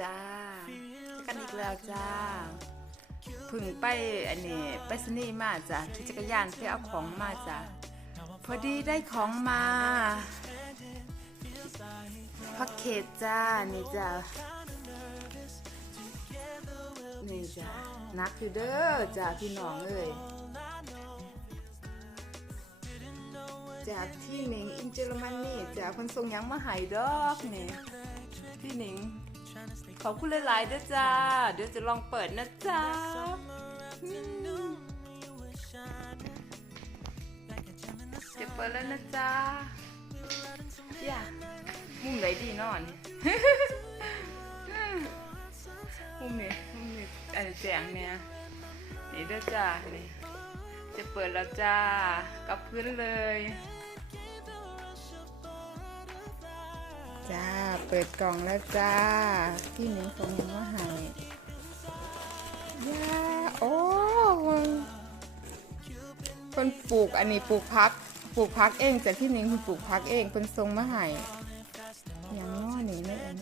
จ้าเจอกันอีกแล้วจ้าพึ่งไปอันนี้ไปสนีย์มาจ้ะขี่จักรยานไปเอาของมาจ้ะพอดีได้ของมาพักเขตจ้านี่จ้านี่จ้านักอยู่เด้อจ้าพี่น้องเอ้ยจากที่หนิงอินเจอรมันนี่จ้าคนทรงยังมาหายดอกนี่ย พี่หนิง ขอบคุณหลายๆด้วยจ้า เดี๋ยวจะลองเปิดนะจ้าอืมจะเปิดแล้วนะจ้าอย่ามุมไหนดีนอนมุมนี้มุมนี้อะไรแจงเนี่ยนี่ด้วยจ้านี่จะเปิดแล้วจ้ากับพื้นเลย จ้า เปิดกล่องแล้วจ้า พี่หนิงคงยังว่าหายยาโอ้คนปลูกอันนี้ปลูกพัก ปลูกพักเองแต่พี่หนิงคุณปลูกพักเองเป็นทรงมาใหายยังง้อหนีไม่เอง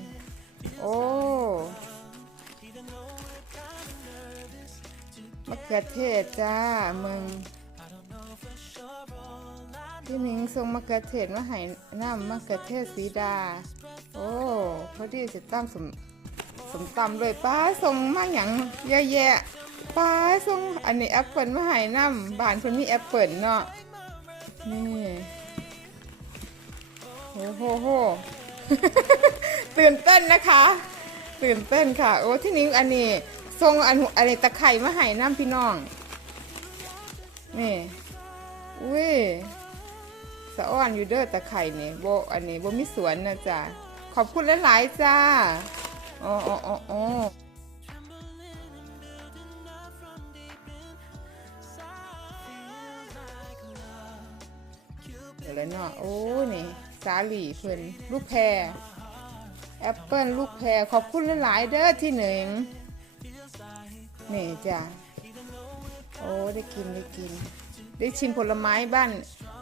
โอ้มะเขือเทศจ้ามึงพี่หนิงส่งมะเขือเทศมาให้น้ำมะเขือเทศสีดา อดีจะตั้มสมสมตำเลยป้าส่งมาอย่างเยอะแยะป้าส่งอันนี้แอปเปิลมาให้น้ำบ้านคนมีแอปเปิลเนาะนี่โอ้โหโหตื่นเต้นนะคะ ตื่นเต้นค่ะ โอ้ที่นี้อันนี้ส่งอันอันนี้ตะไคร่มาให้น้ำพี่น้องนี่อุ้ยสะอ้อนอยู่เด้อตะไคร่นี่โบอันนี้โบมีสวนนะจ๊ะ ขอบคุณหลายๆจ้าอ๋ออ๋ออ๋ออ๋อเดี๋ยวแล้วเนาะโอ้นี่ สาลี่เพิ่นลูกแพรแอปเปิลลูกแพรขอบคุณหลายๆเด้อที่หนึ่งนี่จ้ะโอ้ได้กินได้กิน ได้ชิมผลไม้บ้าน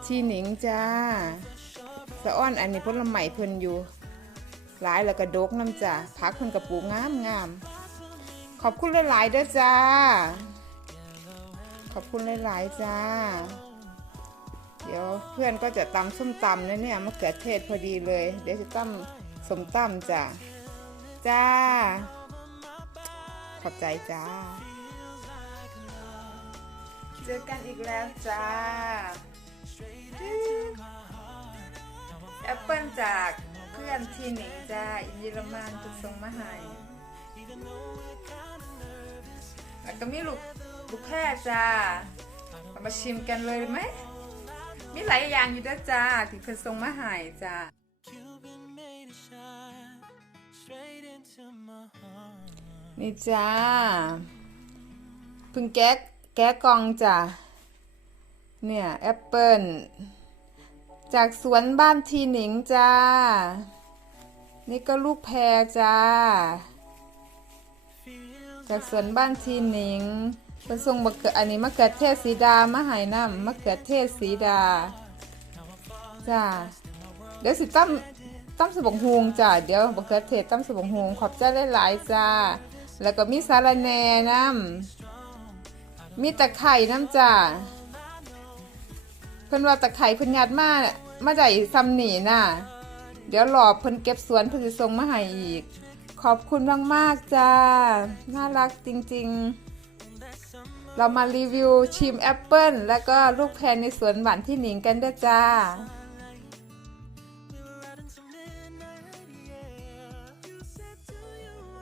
ชีหนิงจ้าสะอ้อนอันนี้ผลไม้เพิ่นอยู่ หลายแล้วก็ดกน้ำจ้าพักเพิ่นกระปูงามงามขอบคุณหลายๆด้อจ้า ขอบคุณหลายๆจ้า เดี๋ยวเพื่อนก็จะตำส้มตำนะเนี่ยมะเขือเทศพอดีเลย เดี๋ยวจะตำสมตำจ้าจ้า ขอบใจจ้า เจอกันอีกแล้วจ้าแอปเปิลจาก เพื่อนทีหนิงจ้าอินเยอรมันตุกส่งมาให้แล้วก็มีลูกลูกแพร่จ้าเอามาชิมกันเลยไหม มีหลายอย่างอยู่ด้วยจ้าที่เพิ่นส่งมาให้จ้านี่จ้าพึ่งแก๊แก๊กองจ้ะเนี่ยแอปเปิลจากสวนบ้านทีหนิงจ้า นี่ก็ลูกแพรจ้า จากสวนบ้านทีหนิงเป็นทรงมะเขืออันนี้มะเขือเทศสีดามาใหน้ำมะเขือเทศสีดาจ้าเดี๋ยวสิตั้มตั้มสบงฮวงจ้าเดี๋ยวมะเขือเทศตั้มสบงฮวงขอบใจหลายๆจ้า แล้วก็มีสาระแหน่น้ำมีตะไคร่น้ำจ้าเพิ่นว่าตะไคร่เพิ่นงัดมามาได้ซ้ำนี่น่ะ เดี๋ยวหลอเพิ่นเก็บสวนเพิ่นจะส่งมาให้อีก ขอบคุณมากๆจ้า น่ารักจริงๆ เรามารีวิวชิมแอปเปิลแล้วก็ลูกแพรในสวนหวานที่หนิงกันด้วยจ้า